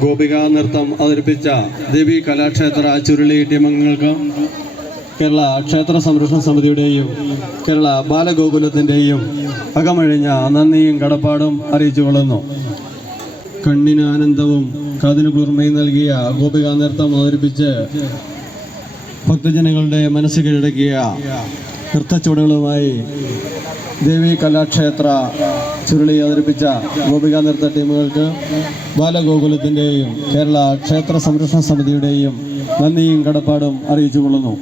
ഗോപികാ നൃത്തം അവതരിപ്പിച്ച ദേവി കലാക്ഷേത്ര ചുരുളി ടീമംഗങ്ങൾക്ക് കേരള ക്ഷേത്ര സംരക്ഷണ സമിതിയുടെയും കേരള ബാലഗോകുലത്തിൻ്റെയും അകമഴിഞ്ഞ നന്ദിയും കടപ്പാടും അറിയിച്ചുകൊള്ളുന്നു. കണ്ണിന് ആനന്ദവും കാതിന് കുളിർമയും നൽകിയ ഗോപികാ നൃത്തം അവതരിപ്പിച്ച് ഭക്തജനങ്ങളുടെ മനസ്സ് കീഴടക്കിയ നൃത്തച്ചുവടുകളുമായി ദേവി കലാക്ഷേത്ര ചുരുളി അവതരിപ്പിച്ച ഗോപികാ നൃത്ത ടീമുകൾക്ക് ബാലഗോകുലത്തിൻ്റെയും കേരള ക്ഷേത്ര സംരക്ഷണ സമിതിയുടെയും നന്ദിയും കടപ്പാടും അറിയിച്ചുകൊള്ളുന്നു.